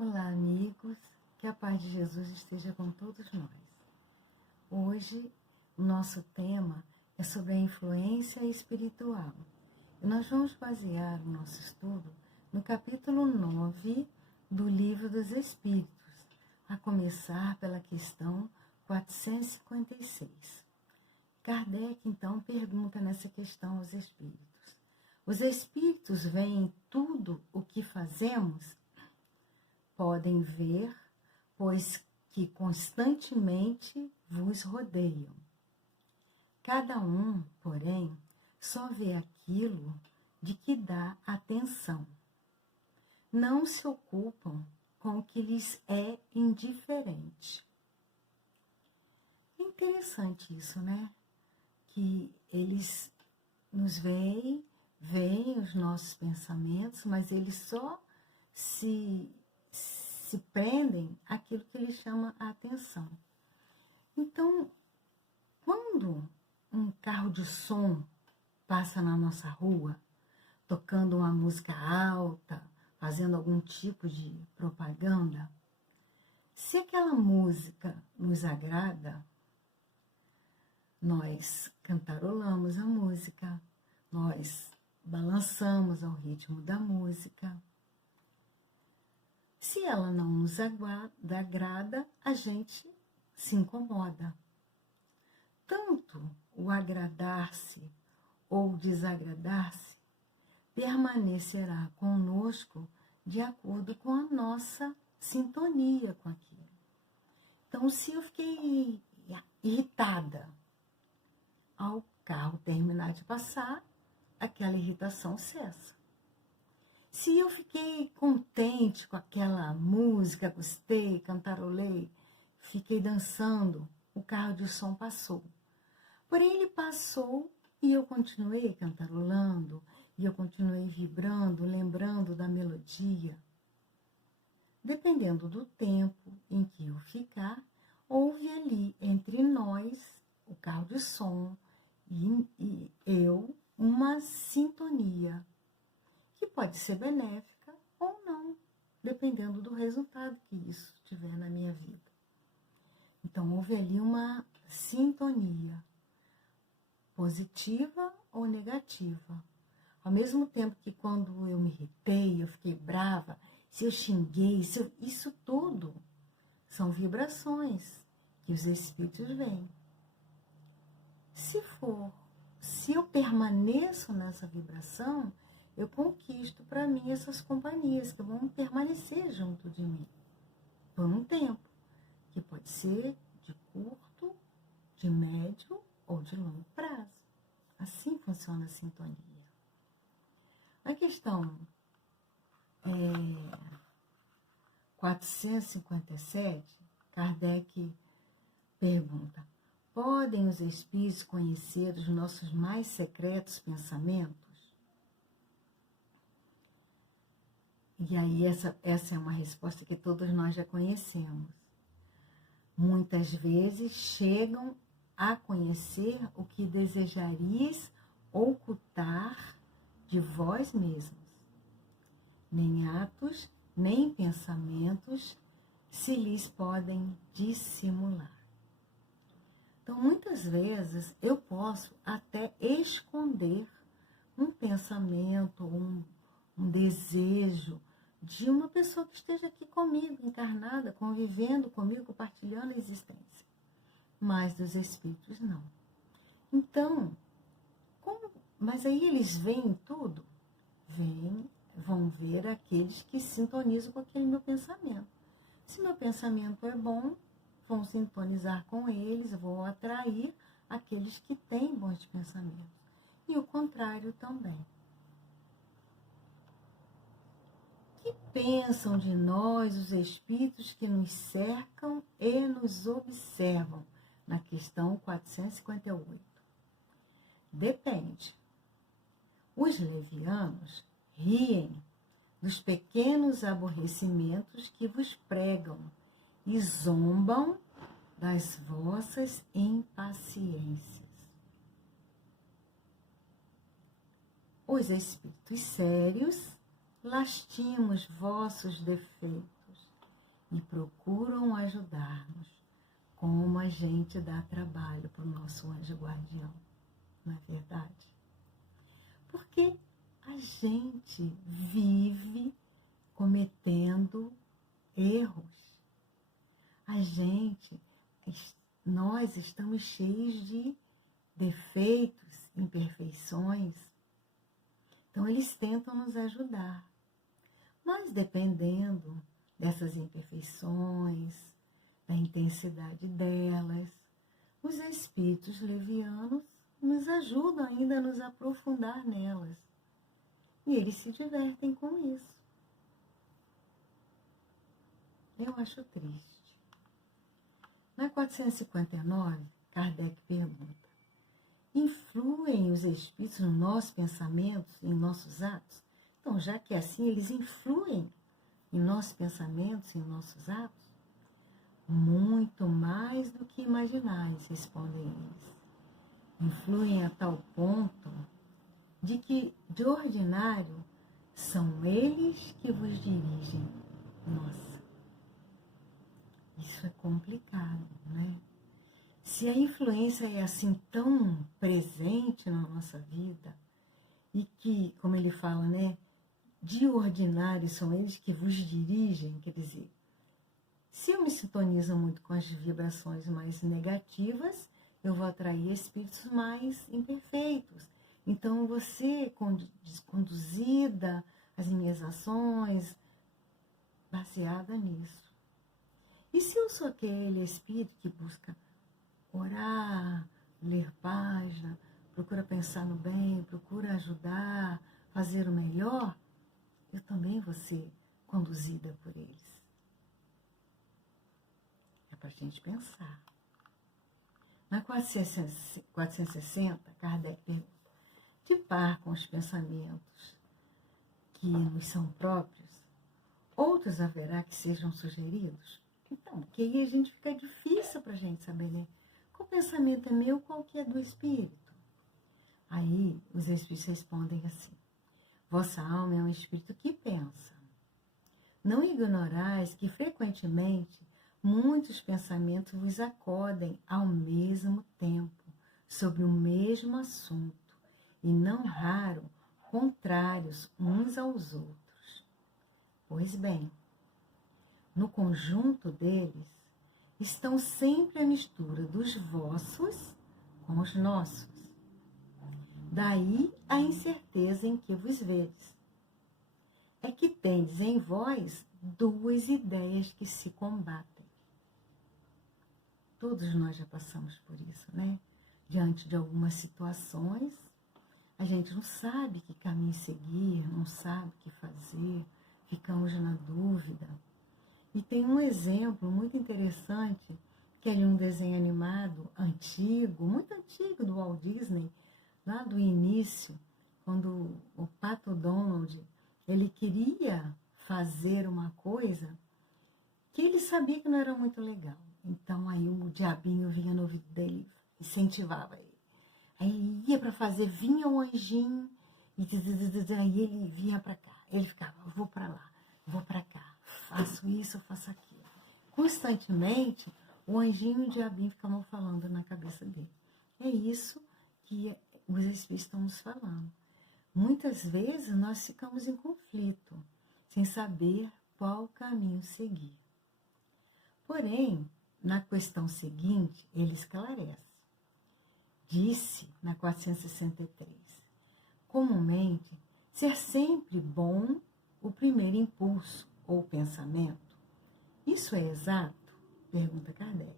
Olá, amigos, que a paz de Jesus esteja com todos nós. Hoje, o nosso tema é sobre a influência espiritual. E nós vamos basear o nosso estudo no capítulo 9 do Livro dos Espíritos, a começar pela questão 456. Kardec, então, pergunta nessa questão aos espíritos: os espíritos veem tudo o que fazemos? Podem ver, pois que constantemente vos rodeiam. Cada um, porém, só vê aquilo de que dá atenção. Não se ocupam com o que lhes é indiferente. É interessante isso, né? Que eles nos veem os nossos pensamentos, mas eles só se prendem àquilo que lhes chama a atenção. Então, quando um carro de som passa na nossa rua, tocando uma música alta, fazendo algum tipo de propaganda, se aquela música nos agrada, nós cantarolamos a música, nós balançamos ao ritmo da música. Se ela não nos agrada, a gente se incomoda. Tanto o agradar-se ou desagradar-se permanecerá conosco de acordo com a nossa sintonia com aquilo. Então, se eu fiquei irritada ao carro terminar de passar, aquela irritação cessa. Se eu fiquei contente com aquela música, gostei, cantarolei, fiquei dançando, o carro de som passou. Porém, ele passou e eu continuei cantarolando, e eu continuei vibrando, lembrando da melodia. Dependendo do tempo em que eu ficar, houve ali entre nós, o carro de som e eu, uma sintonia, que pode ser benéfica ou não, dependendo do resultado que isso tiver na minha vida. Então, houve ali uma sintonia, positiva ou negativa. Ao mesmo tempo que quando eu me irritei, eu fiquei brava, se eu xinguei, isso tudo são vibrações que os espíritos veem. Se eu permaneço nessa vibração, eu conquisto para mim essas companhias que vão permanecer junto de mim por um tempo, que pode ser de curto, de médio ou de longo prazo. Assim funciona a sintonia. A questão 457, Kardec pergunta: podem os espíritos conhecer os nossos mais secretos pensamentos? E aí essa é uma resposta que todos nós já conhecemos. Muitas vezes chegam a conhecer o que desejarias ocultar de vós mesmos. Nem atos, nem pensamentos se lhes podem dissimular. Então, muitas vezes eu posso até esconder um pensamento, um desejo de uma pessoa que esteja aqui comigo, encarnada, convivendo comigo, compartilhando a existência. Mas dos espíritos, não. Então, mas aí eles veem tudo? Vão ver aqueles que sintonizam com aquele meu pensamento. Se meu pensamento é bom, vão sintonizar com eles, vou atrair aqueles que têm bons pensamentos. E o contrário também. Que pensam de nós os espíritos que nos cercam e nos observam? Na questão 458. Depende. Os levianos riem dos pequenos aborrecimentos que vos pregam e zombam das vossas impaciências. Os espíritos sérios lastimam os vossos defeitos e procuram ajudar-nos, como a gente dá trabalho para o nosso anjo guardião, não é verdade? Porque a gente vive cometendo erros. Nós estamos cheios de defeitos, imperfeições. Então, eles tentam nos ajudar. Mas, dependendo dessas imperfeições, da intensidade delas, os espíritos levianos nos ajudam ainda a nos aprofundar nelas. E eles se divertem com isso. Eu acho triste. Na 459, Kardec pergunta: influem os espíritos nos nossos pensamentos, em nossos atos? Então, já que é assim, eles influem em nossos pensamentos, em nossos atos? Muito mais do que imaginais, respondem eles. Influem a tal ponto de que, de ordinário, são eles que vos dirigem. Nossa, isso é complicado, né? Se a influência é assim tão presente na nossa vida, e que, como ele fala, né, de ordinário são eles que vos dirigem, quer dizer, se eu me sintonizo muito com as vibrações mais negativas, eu vou atrair espíritos mais imperfeitos. Então, eu vou ser conduzida às minhas ações baseada nisso. E se eu sou aquele espírito que busca orar, ler página, procura pensar no bem, procura ajudar, fazer o melhor, eu também vou ser conduzida por eles. É para a gente pensar. Na 460, Kardec pergunta: de par com os pensamentos que nos são próprios, outros haverá que sejam sugeridos? Então, porque aí a gente fica difícil para a gente saber, né? Qual pensamento é meu, qual que é do espírito? Aí os espíritos respondem assim: vossa alma é um espírito que pensa. Não ignorais que frequentemente muitos pensamentos vos acodem ao mesmo tempo, sobre o mesmo assunto, e não raro contrários uns aos outros. Pois bem, no conjunto deles estão sempre a mistura dos vossos com os nossos. Daí a incerteza em que vos vedes. É que tendes em vós duas ideias que se combatem. Todos nós já passamos por isso, né? Diante de algumas situações, a gente não sabe que caminho seguir, não sabe o que fazer, ficamos na dúvida. E tem um exemplo muito interessante, que é de um desenho animado antigo, muito antigo, do Walt Disney, lá do início, quando o Pato Donald, ele queria fazer uma coisa que ele sabia que não era muito legal. Então aí o diabinho vinha no ouvido dele, incentivava ele. Aí ele ia para fazer, vinha um anjinho, e aí ele vinha para cá. Ele ficava: vou para lá, vou para cá, faço isso, faço aquilo. Constantemente, o anjinho e o diabinho ficavam falando na cabeça dele. É isso que os espíritos estão nos falando. Muitas vezes nós ficamos em conflito, sem saber qual caminho seguir. Porém, na questão seguinte, ele esclarece. Disse, na 463, comumente, ser sempre bom o primeiro impulso ou pensamento. Isso é exato? Pergunta Kardec.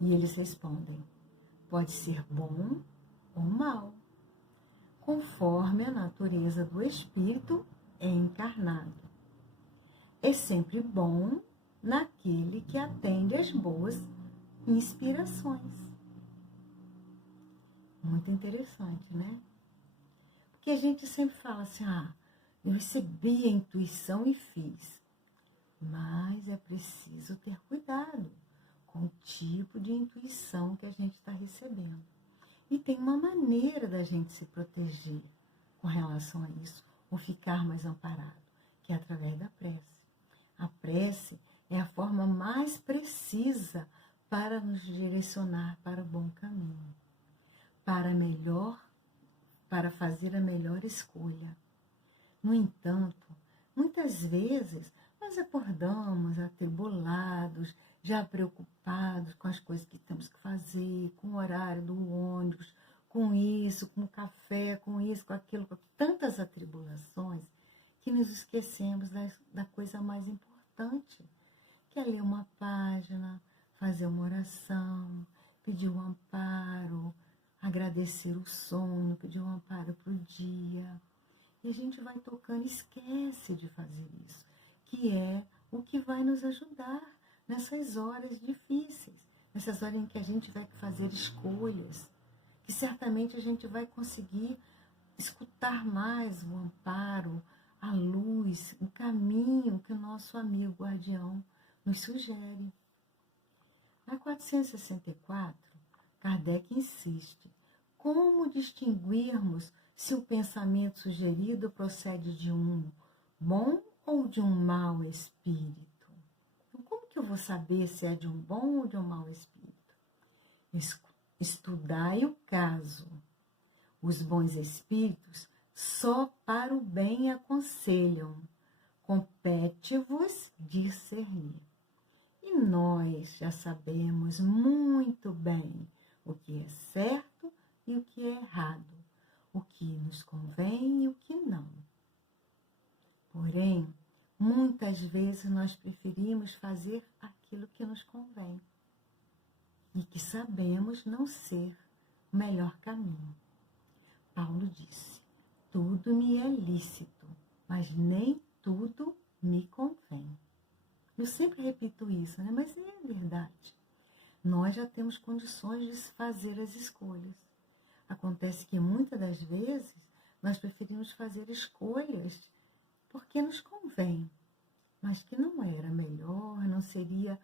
E eles respondem: pode ser bom ou mal, conforme a natureza do espírito é encarnado. É sempre bom naquele que atende às boas inspirações. Muito interessante, né? Porque a gente sempre fala assim: eu recebi a intuição e fiz. Mas é preciso ter cuidado com o tipo de intuição que a gente está recebendo. E tem uma maneira da gente se proteger com relação a isso, ou ficar mais amparado, que é através da prece. A prece é a forma mais precisa para nos direcionar para o bom caminho, para fazer a melhor escolha. No entanto, muitas vezes nós acordamos atribulados, já preocupados com as coisas que temos que fazer, com o horário do ônibus, com isso, com o café, com isso, com aquilo, com tantas atribulações, que nos esquecemos da coisa mais importante, que é ler uma página, fazer uma oração, pedir um amparo, agradecer o sono, pedir um amparo para o dia. E a gente vai tocando, esquece de fazer isso, que é o que vai nos ajudar nessas horas difíceis, nessas horas em que a gente vai fazer escolhas, que certamente a gente vai conseguir escutar mais o amparo, a luz, o caminho que o nosso amigo guardião nos sugere. Na 464, Kardec insiste: como distinguirmos se o pensamento sugerido procede de um bom ou de um mau espírito? Então, como que eu vou saber se é de um bom ou de um mau espírito? Estudai o caso. Os bons espíritos só para o bem aconselham. Compete-vos discernir. E nós já sabemos muito bem o que é certo e o que é errado, o que nos convém e o que não. Porém, muitas vezes nós preferimos fazer aquilo que nos convém e que sabemos não ser o melhor caminho. Paulo disse: tudo me é lícito, mas nem tudo me convém. Eu sempre repito isso, né? Mas é verdade. Nós já temos condições de fazer as escolhas. Acontece que muitas das vezes nós preferimos fazer escolhas porque nos convém, mas que não era melhor, não seria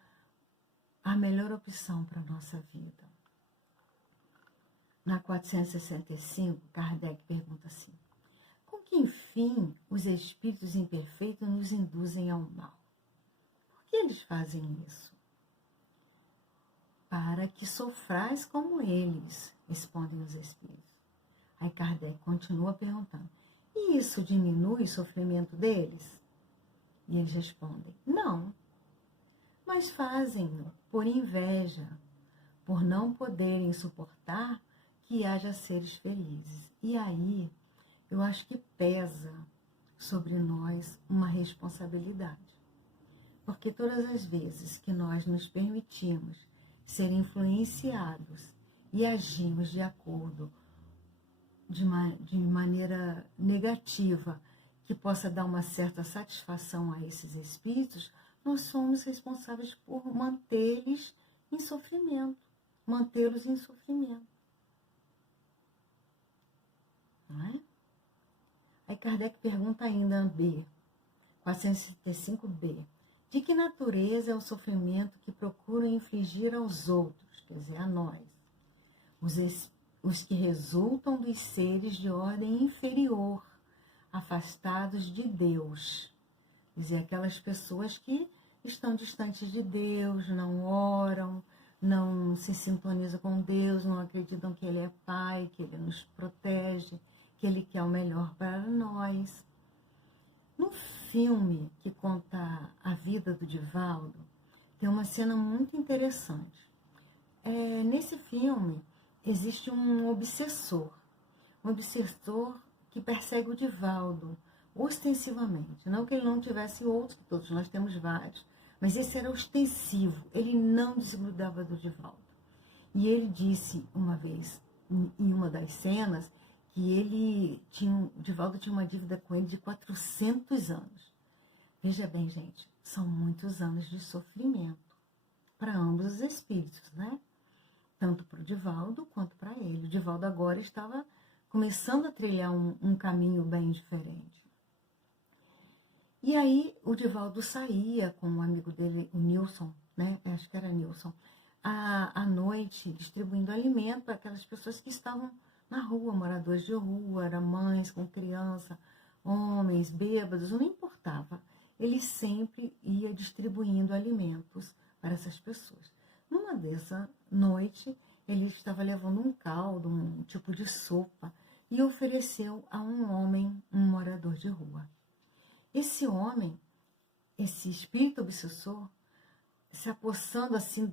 a melhor opção para a nossa vida. Na 465, Kardec pergunta assim: com que fim os espíritos imperfeitos nos induzem ao mal? Por que eles fazem isso? Para que sofrais como eles, respondem os espíritos. Aí Kardec continua perguntando: e isso diminui o sofrimento deles? E eles respondem: não, mas fazem-no por inveja, por não poderem suportar que haja seres felizes. E aí, eu acho que pesa sobre nós uma responsabilidade. Porque todas as vezes que nós nos permitimos ser influenciados e agimos de acordo de maneira negativa, que possa dar uma certa satisfação a esses espíritos, nós somos responsáveis por mantê-los em sofrimento. Não é? Aí Kardec pergunta ainda B, 465b. De que natureza é o sofrimento que procuram infligir aos outros, quer dizer, a nós? Os que resultam dos seres de ordem inferior, afastados de Deus. Quer dizer, aquelas pessoas que estão distantes de Deus, não oram, não se sintonizam com Deus, não acreditam que Ele é Pai, que Ele nos protege, que Ele quer o melhor para nós. No filme que conta a vida do Divaldo, tem uma cena muito interessante. Nesse filme, existe um obsessor que persegue o Divaldo, ostensivamente. Não que ele não tivesse outros, que todos nós temos vários, mas esse era ostensivo, ele não desgrudava do Divaldo. E ele disse uma vez, em uma das cenas, que o Divaldo tinha uma dívida com ele de 400 anos. Veja bem, gente, são muitos anos de sofrimento para ambos os espíritos, né? Tanto para o Divaldo quanto para ele. O Divaldo agora estava começando a trilhar um caminho bem diferente. E aí o Divaldo saía com um amigo dele, o Nilson, né? Acho que era Nilson, à noite, distribuindo alimento para aquelas pessoas que estavam na rua, moradores de rua, eram mães com criança, homens, bêbados, não importava. ele sempre ia distribuindo alimentos para essas pessoas. Numa dessa noite, ele estava levando um caldo, um tipo de sopa, e ofereceu a um homem, um morador de rua. Esse homem, esse espírito obsessor, se apossando assim,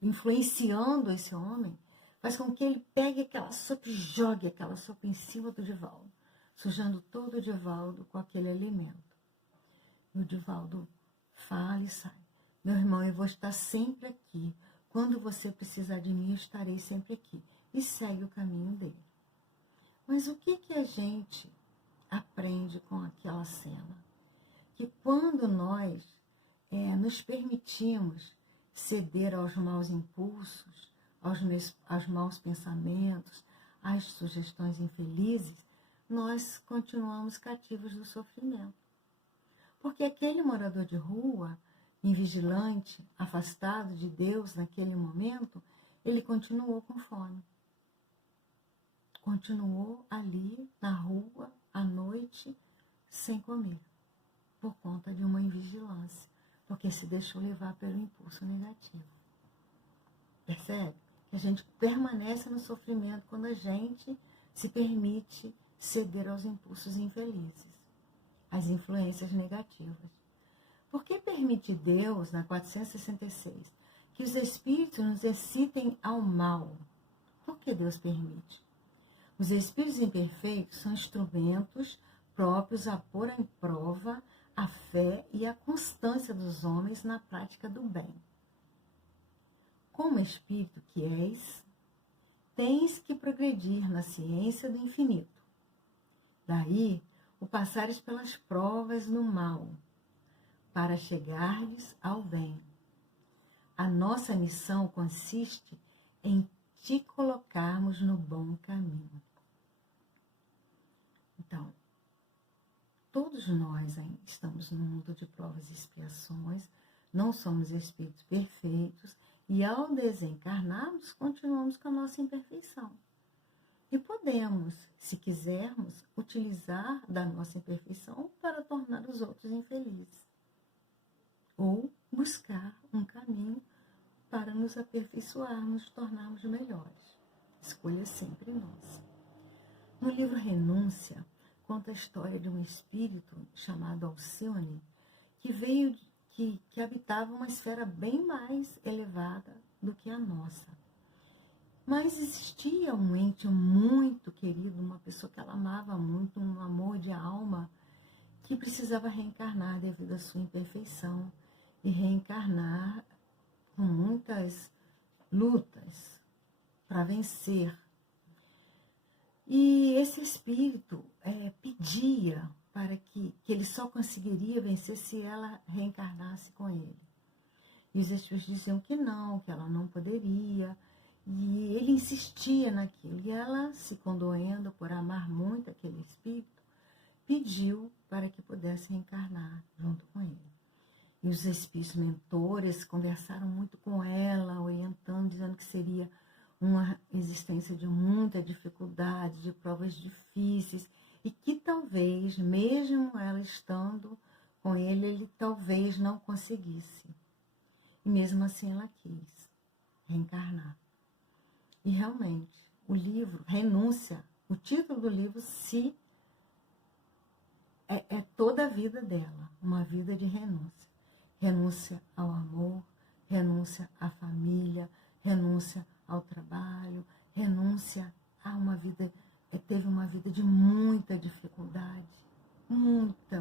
influenciando esse homem, faz com que ele pegue aquela sopa e jogue aquela sopa em cima do Divaldo, sujando todo o Divaldo com aquele alimento. E o Divaldo fala e sai. Meu irmão, eu vou estar sempre aqui. Quando você precisar de mim, eu estarei sempre aqui. E segue o caminho dele. Mas o que a gente aprende com aquela cena? Que quando nós nos permitimos ceder aos maus impulsos, aos maus pensamentos, às sugestões infelizes, nós continuamos cativos do sofrimento. Porque aquele morador de rua, invigilante, afastado de Deus naquele momento, ele continuou com fome. Continuou ali na rua, à noite, sem comer, por conta de uma invigilância, porque se deixou levar pelo impulso negativo. Percebe? Que a gente permanece no sofrimento quando a gente se permite ceder aos impulsos infelizes, às influências negativas. Por que permite Deus, na 466, que os espíritos nos excitem ao mal? Por que Deus permite? Os espíritos imperfeitos são instrumentos próprios a pôr em prova a fé e a constância dos homens na prática do bem. Como espírito que és, tens que progredir na ciência do infinito. Daí, o passares pelas provas no mal, para chegar-lhes ao bem. A nossa missão consiste em te colocarmos no bom caminho. Então, todos nós estamos no mundo de provas e expiações, não somos espíritos perfeitos, e ao desencarnarmos, continuamos com a nossa imperfeição. E podemos, se quisermos, utilizar da nossa imperfeição para tornar os outros infelizes. Ou buscar um caminho para nos aperfeiçoarmos, tornarmos melhores. Escolha sempre nossa. No livro Renúncia, conta a história de um espírito chamado Alcione, que habitava uma esfera bem mais elevada do que a nossa. Mas existia um ente muito querido, uma pessoa que ela amava muito, um amor de alma, que precisava reencarnar devido à sua imperfeição, e reencarnar com muitas lutas para vencer. E esse espírito pedia para que ele só conseguiria vencer se ela reencarnasse com ele. E os espíritos diziam que ela não poderia. E ele insistia naquilo. E ela, se condoendo por amar muito aquele espírito, pediu para que pudesse reencarnar junto com ele. E os espíritos mentores conversaram muito com ela, orientando, dizendo que seria uma existência de muita dificuldade, de provas difíceis, e que talvez, mesmo ela estando com ele talvez não conseguisse. E mesmo assim ela quis reencarnar. E realmente, o livro Renúncia, o título do livro é toda a vida dela, uma vida de renúncia. Renúncia ao amor, renúncia à família, renúncia ao trabalho, renúncia a uma vida, teve uma vida de muita dificuldade, muita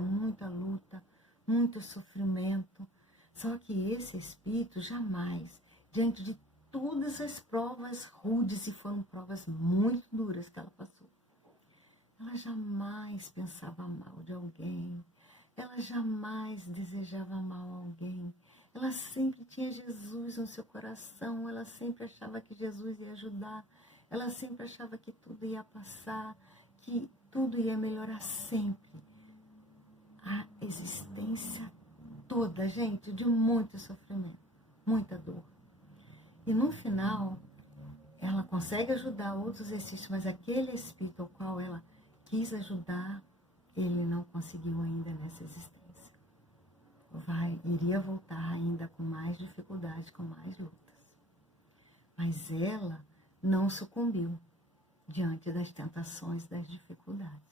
luta, muito sofrimento. Só que esse espírito jamais, diante de todas as provas rudes, e foram provas muito duras que ela passou, ela jamais pensava mal de alguém, ela jamais desejava mal a alguém, ela sempre tinha Jesus no seu coração, ela sempre achava que Jesus ia ajudar, ela sempre achava que tudo ia passar, que tudo ia melhorar sempre. A existência toda, gente, de muito sofrimento, muita dor. E no final, ela consegue ajudar outros espíritos, mas aquele espírito ao qual ela quis ajudar, ele não conseguiu ainda nessa existência. iria voltar ainda com mais dificuldades, com mais lutas. Mas ela não sucumbiu diante das tentações, das dificuldades.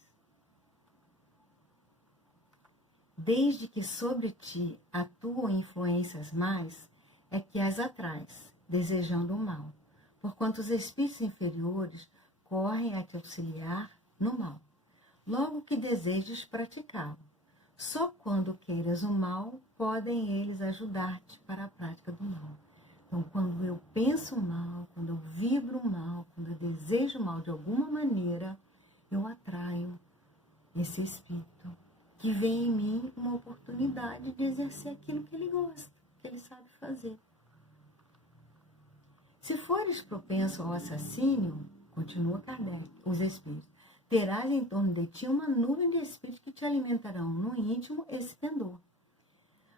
Desde que sobre ti atuam influências más, é que as atrais, desejando o mal, porquanto os espíritos inferiores correm a te auxiliar no mal, logo que desejes praticá-lo. Só quando queiras o mal, podem eles ajudar-te para a prática do mal. Então, quando eu penso mal, quando eu vibro mal, quando eu desejo mal de alguma maneira, eu atraio esse espírito que vê em mim uma oportunidade de exercer aquilo que ele gosta, que ele sabe fazer. Se fores propenso ao assassínio, continua Kardec, os espíritos, terás em torno de ti uma nuvem de espíritos que te alimentarão no íntimo esse pendor.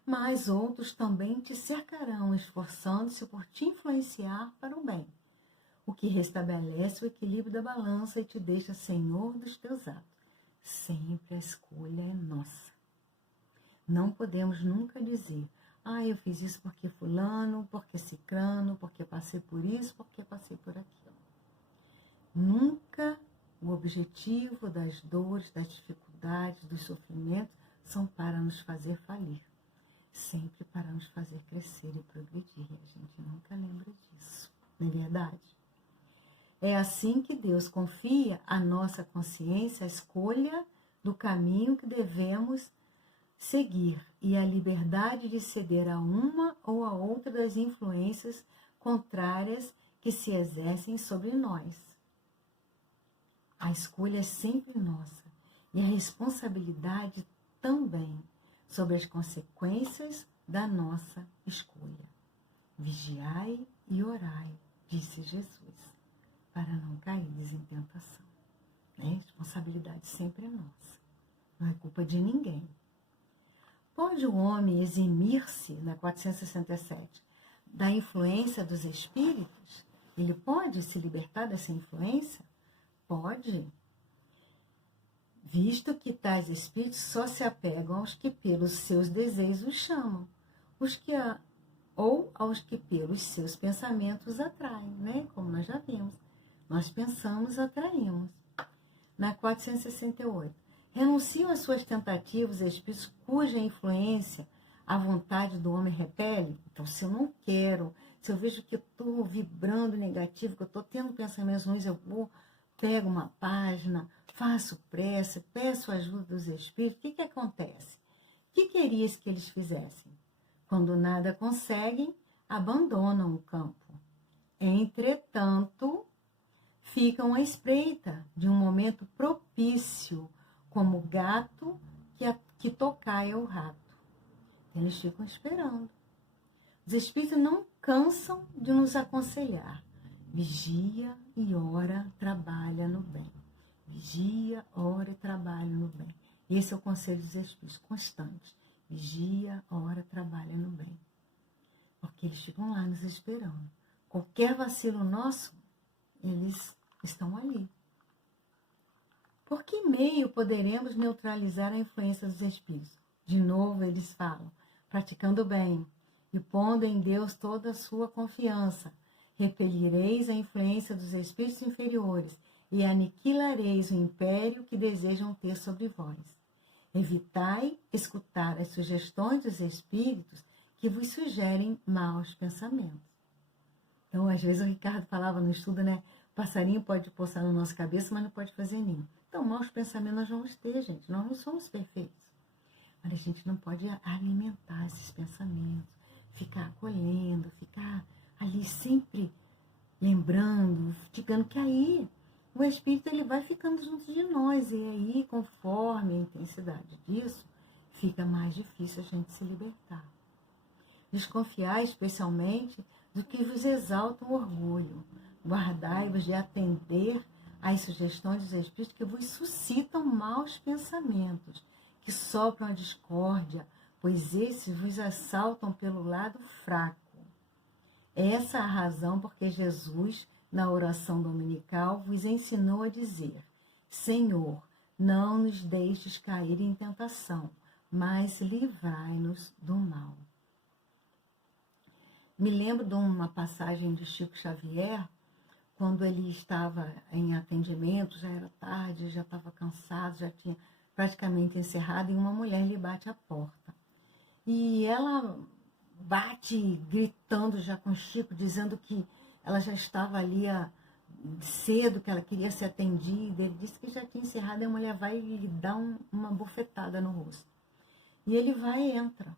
Mas outros também te cercarão, esforçando-se por te influenciar para o bem, o que restabelece o equilíbrio da balança e te deixa senhor dos teus atos. Sempre a escolha é nossa. Não podemos nunca dizer, eu fiz isso porque fulano, porque cicrano, porque passei por isso, porque passei por aquilo. Nunca o objetivo das dores, das dificuldades, dos sofrimentos são para nos fazer falir. Sempre para nos fazer crescer e progredir. E a gente nunca lembra disso, não é verdade? É assim que Deus confia à nossa consciência a escolha do caminho que devemos seguir e a liberdade de ceder a uma ou a outra das influências contrárias que se exercem sobre nós. A escolha é sempre nossa e a responsabilidade também sobre as consequências da nossa escolha. Vigiai e orai, disse Jesus, para não cairdes em tentação. A responsabilidade sempre é nossa, não é culpa de ninguém. Pode o homem eximir-se, na 467, da influência dos espíritos? Ele pode se libertar dessa influência? Pode. Visto que tais espíritos só se apegam aos que pelos seus desejos chamam, ou aos que pelos seus pensamentos atraem, né? Como nós já vimos. Nós pensamos, atraímos. Na 468. Renunciam às suas tentativas espíritos cuja influência a vontade do homem repele? Então, se eu não quero, se eu vejo que eu estou vibrando negativo, que eu estou tendo pensamentos ruins, eu pego uma página, faço prece, peço ajuda dos espíritos. O que acontece? O que querias que eles fizessem? Quando nada conseguem, abandonam o campo. Entretanto, ficam à espreita de um momento propício, como o gato que tocaia o rato. Eles ficam esperando. Os espíritos não cansam de nos aconselhar. Vigia e ora, trabalha no bem. Vigia, ora e trabalha no bem. Esse é o conselho dos espíritos, constante. Vigia, ora, trabalha no bem. Porque eles ficam lá nos esperando. Qualquer vacilo nosso, eles estão ali. Por que meio poderemos neutralizar a influência dos espíritos? De novo eles falam, praticando o bem e pondo em Deus toda a sua confiança. Repelireis a influência dos espíritos inferiores e aniquilareis o império que desejam ter sobre vós. Evitai escutar as sugestões dos espíritos que vos sugerem maus pensamentos. Então, às vezes o Ricardo falava no estudo, né? O passarinho pode pousar na nossa cabeça, mas não pode fazer ninho. Então, maus pensamentos nós vamos ter, gente. Nós não somos perfeitos. Mas a gente não pode alimentar esses pensamentos, ficar acolhendo, ficar ali sempre lembrando, ficando que aí o espírito ele vai ficando junto de nós. E aí, conforme a intensidade disso, fica mais difícil a gente se libertar. Desconfiai especialmente do que vos exalta o orgulho. Guardai-vos de atender às sugestões dos espíritos que vos suscitam maus pensamentos, que sopram a discórdia, pois esses vos assaltam pelo lado fraco. Essa é a razão porque Jesus, na oração dominical, vos ensinou a dizer: Senhor, não nos deixes cair em tentação, mas livrai-nos do mal. Me lembro de uma passagem de Chico Xavier, quando ele estava em atendimento, já era tarde, já estava cansado, já tinha praticamente encerrado, e uma mulher lhe bate a porta. E ela bate gritando já com Chico, dizendo que ela já estava ali cedo, que ela queria ser atendida. Ele disse que já tinha encerrado, e a mulher vai e lhe dá uma bofetada no rosto. E ele vai e entra.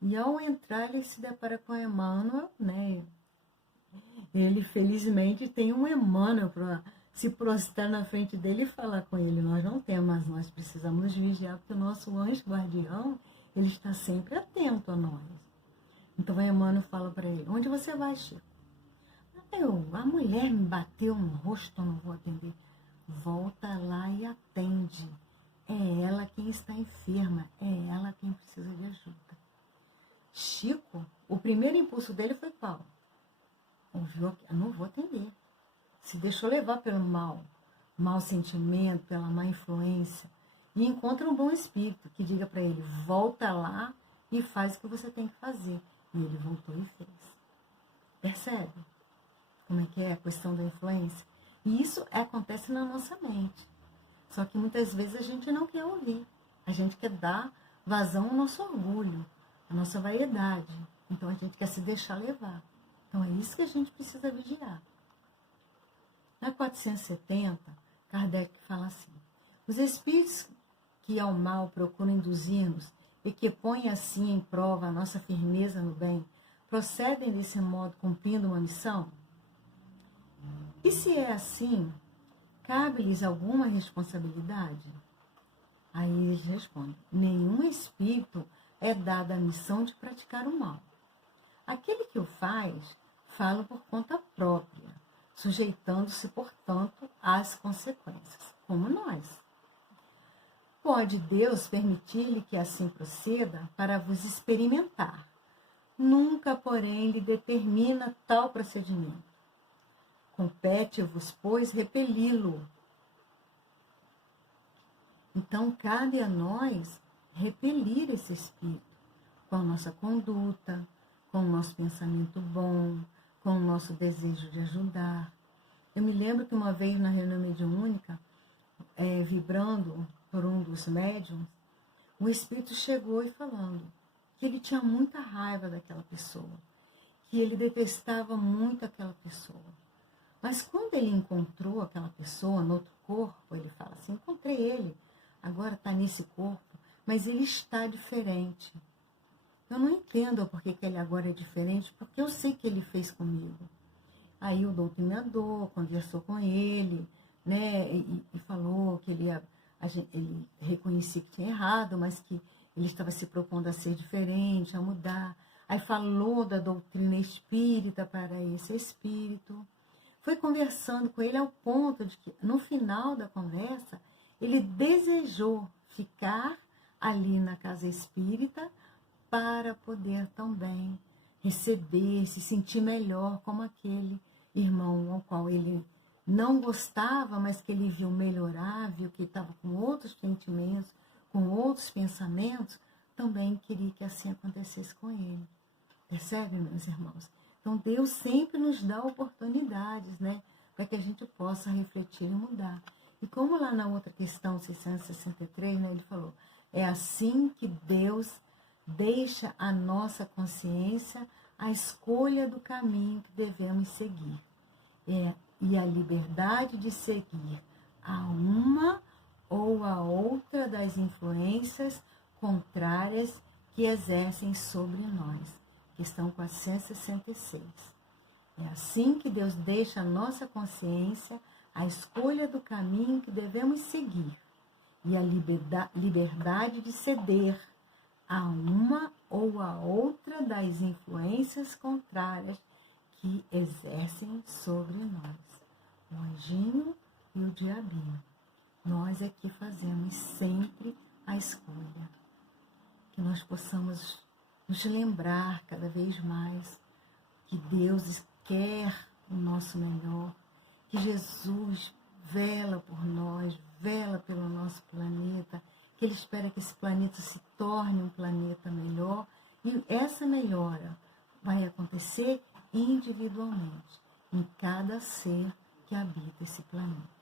E ao entrar, ele se depara com Emmanuel, né? Ele, felizmente, tem um Emmanuel para se prostrar na frente dele e falar com ele. Nós não temos, mas nós precisamos vigiar, porque o nosso anjo guardião, ele está sempre atento a nós. Então, o Emmanuel fala para ele: onde você vai, Chico? A mulher me bateu no rosto, eu não vou atender. Volta lá e atende. É ela quem está enferma, é ela quem precisa de ajuda. Chico, o primeiro impulso dele foi qual? Ouviu aqui, eu não vou atender. Se deixou levar pelo mau sentimento, pela má influência, e encontra um bom espírito que diga para ele: volta lá e faz o que você tem que fazer. E ele voltou e fez. Percebe como é que é a questão da influência? E isso acontece na nossa mente. Só que muitas vezes a gente não quer ouvir. A gente quer dar vazão ao nosso orgulho, à nossa vaidade. Então a gente quer se deixar levar. Então é isso que a gente precisa vigiar. Na 470, Kardec fala assim: os espíritos que ao mal procuram induzir-nos e que põem assim em prova a nossa firmeza no bem, procedem desse modo cumprindo uma missão? E se é assim, cabe-lhes alguma responsabilidade? Aí eles respondem: nenhum espírito é dado a missão de praticar o mal. Aquele que o faz, fala por conta própria, sujeitando-se, portanto, às consequências, como nós. Pode Deus permitir-lhe que assim proceda para vos experimentar. Nunca, porém, lhe determina tal procedimento. Compete-vos, pois, repeli-lo. Então, cabe a nós repelir esse espírito com a nossa conduta, com o nosso pensamento bom, com o nosso desejo de ajudar. Eu me lembro que uma vez na reunião mediúnica, vibrando por um dos médiuns, o espírito chegou e falando que ele tinha muita raiva daquela pessoa, que ele detestava muito aquela pessoa. Mas quando ele encontrou aquela pessoa no outro corpo, ele fala assim: encontrei ele, agora está nesse corpo, mas ele está diferente. Eu não entendo por que ele agora é diferente, porque eu sei que ele fez comigo. Aí o doutrinador conversou com ele, né, e falou que ele reconhecia que tinha errado, mas que ele estava se propondo a ser diferente, a mudar. Aí falou da doutrina espírita para esse espírito. Foi conversando com ele ao ponto de que, no final da conversa, ele desejou ficar ali na casa espírita para poder também receber, se sentir melhor como aquele irmão ao qual ele não gostava, mas que ele viu melhorar, viu que estava com outros sentimentos, com outros pensamentos, também queria que assim acontecesse com ele. Percebe, meus irmãos? Então, Deus sempre nos dá oportunidades, né? Para que a gente possa refletir e mudar. E como lá na outra questão, 663, né, ele falou: é assim que Deus deixa à nossa consciência a escolha do caminho que devemos seguir. E a liberdade de seguir a uma ou a outra das influências contrárias que exercem sobre nós. Questão 466. É assim que Deus deixa à nossa consciência a escolha do caminho que devemos seguir e a liberdade de ceder a uma ou a outra das influências contrárias que exercem sobre nós. O anjinho e o diabinho. Nós é que fazemos sempre a escolha. Que nós possamos nos lembrar cada vez mais que Deus quer o nosso melhor, que Jesus vela por nós, vela pelo nosso planeta, que porque Ele espera que esse planeta se torne um planeta melhor, e essa melhora vai acontecer individualmente, em cada ser que habita esse planeta.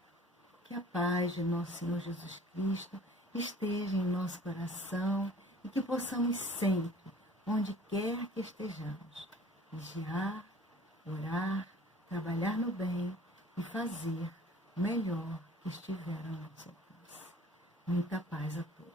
Que a paz de nosso Senhor Jesus Cristo esteja em nosso coração e que possamos sempre, onde quer que estejamos, vigiar, orar, trabalhar no bem e fazer o melhor que estiver ao nosso alcance. Muita paz a todos.